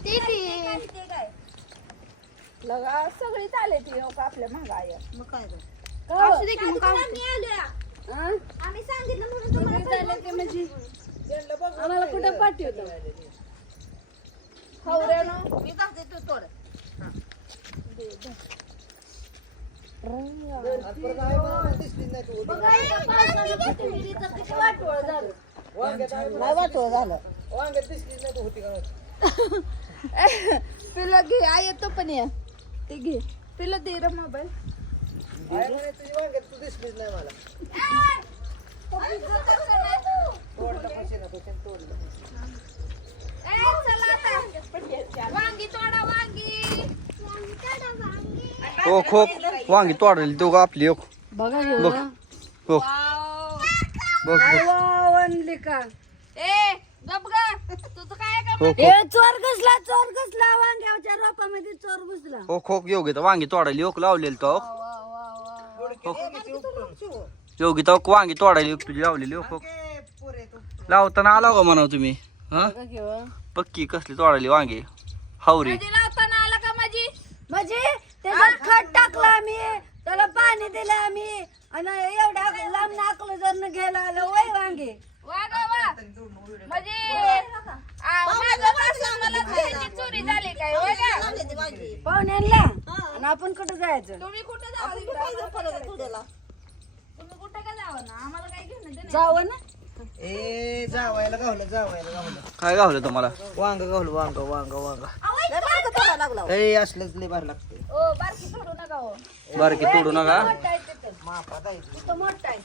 ती ती ते काय लगा सगळी चाले ती हो का आपल्या महागाय मग काय तर. असू दे की मग तुला काय आम्ही. हा? सांगितलं म्हणून तुम्हाला सगळी चालले ते म्हणजे आम्हाला कुठं पाठवतो हवऱ्यानं मी सांगते तू तोड बघा इथं पावसानं कोथिंबिरीचं किती वाटोळं झालं. नाही वाटोळ झालं पिलं घे आ येतो पण या. ते घे. पिलं दे रे मोबाईल. वांगी तोडा वांगी हो खो वांगी तोडायला तो आपली एक बघा बघ. हो बघ बघ. का? ए गप ग. तुझं काय हो ए चोर घुसला चोर घुसला वांग्याच्या रोपामध्ये चोर घुसला. हो खोक योगिता वांगी तोडायला योग लावलेली तो योगिता वांगी तोडायला तुझी लावलेली हो खोक. लावताना आला का म्हणाव तुम्ही? हा? पक्की कसली तोडायली वांगी? हावरी. कधी लावताना आला का माझी? माझी त्याच्यात खत टाकलं आम्ही त्याला पाणी दिलं आम्ही आणि एवढ्या लांब नाकलं जर घ्यायला आलं वय वांगे चोरी झाली काय लावले ते भाजी. पाहुण्यांना आणि आपण कुठं जायचं? तुम्ही कुठे जाऊ परत तुझ्याला जावं ना? ए जावायला गावलं जावायला गावलं. काय गावलं तुम्हाला? वांग गावलं वांग वांग वांग. लय बारकं तोडायला लागला ए असलंच लय भारी लागते ओ बारकी सोडू नका बारकी तोडू नका. मोठा आहे तिथं. तिथं मोठा आहे.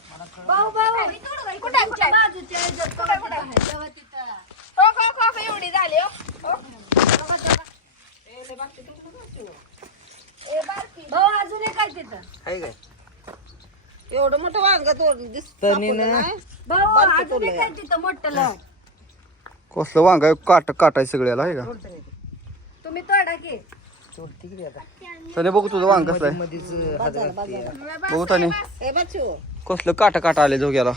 भाऊ भाऊ. कुठं आहे, कुठं आहे? बाजूच्या ह्याच्यात बघा कुठं आहे. तेव्हा तिथं. हो, हो, हो, हो, एवढी झाली हो. हो. बघा, बघा. ए, बारकी. भाऊ अजून आहे काय? एवढं मोठं वांग तोड दिस तणीनं भाऊ अजून एक आहे तिथं मोठं लाव कसलं वांग काट काटाय सगळ्याला आहे का? तुम्ही तोडा की. आता. तने बघू तुझं वांग कसलं आहे. मधीच हात लागते बघू तने. ए बच्चू. कसलं काटा काटा आले जोग्याला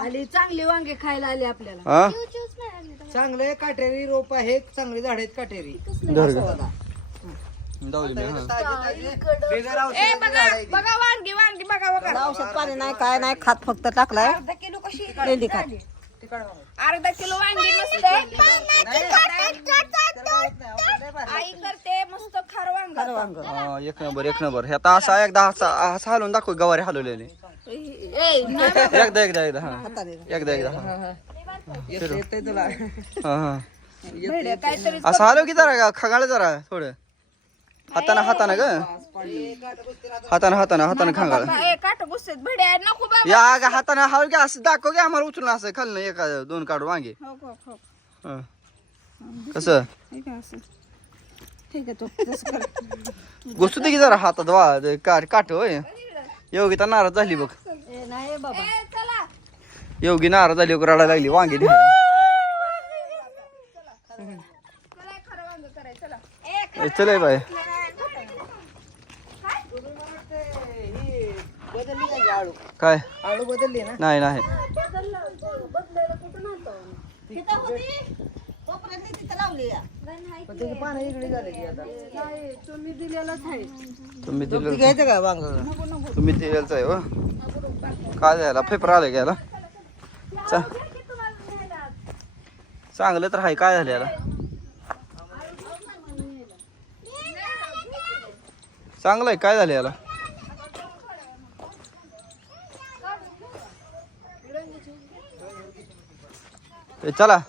आली चांगली वांगे खायला आली आपल्याला. हा? चांगले काटेरी रोप आहेत चांगली झाड आहेत काटेरी. धर ग. जाऊ दे मी, हा. बेगर औषध ए बघा बघा वांगी वांगी बघा बघा. औषध पाणी नाही काय नाही खात फक्त टाकलाय. अर्धा किलो कशी लेंडी खात. अर्धा किलो वांगी मस्त आई करते मस्त खार वांग खरं वांग हा, एक नंबर एक नंबर. हे आता असा एकदा असा असा हलवून दाखव गवारी हलवलेली. एकदा एकदा एकदा हा. एकदा एकदा हा. हा हा. काहीतरी असं हलव की जरा खगाळ जरा थोडं. हातानं हातानं ग. हातानं हातानं हातानं खांगाळ ए काट गुस्सेत भड्या नको बाबा. या ग हातानं हलव की असं दाखव की आम्हाला उचलून असं खाल्लं एका दोन काढू वांगे. हो हो हो. कसं? कर. घुसू दे की जरा हातात वा ते का काट होय. योगिता नाराज झाली बघ. ए, नाही बाबा. चला. योगी नाराज झाली बघ, रडायला लागली वांगी द्या. चला खरं वांग करायचं चला ए ए, चल ए बाय. बदलली का ही आळू? काय? आळू बदलली ना? नाही नाही. बदलायला कुठं नव्हतं तिथं होती. कोपऱ्यात नाही तिथं लावली या. पण त्याची पानं इकडे झाली की आता. नाही तुम्ही दिलेलाच आहे. तुम्ही ती दिलं घ्यायचं का वांग? तुम्ही दिलेलंच आहे हो. काय झालं पेपर आले घ्यायला. चा चांगलं तर आहे काय झालं याला? चांगलं आहे काय झालं याला? ए, चला.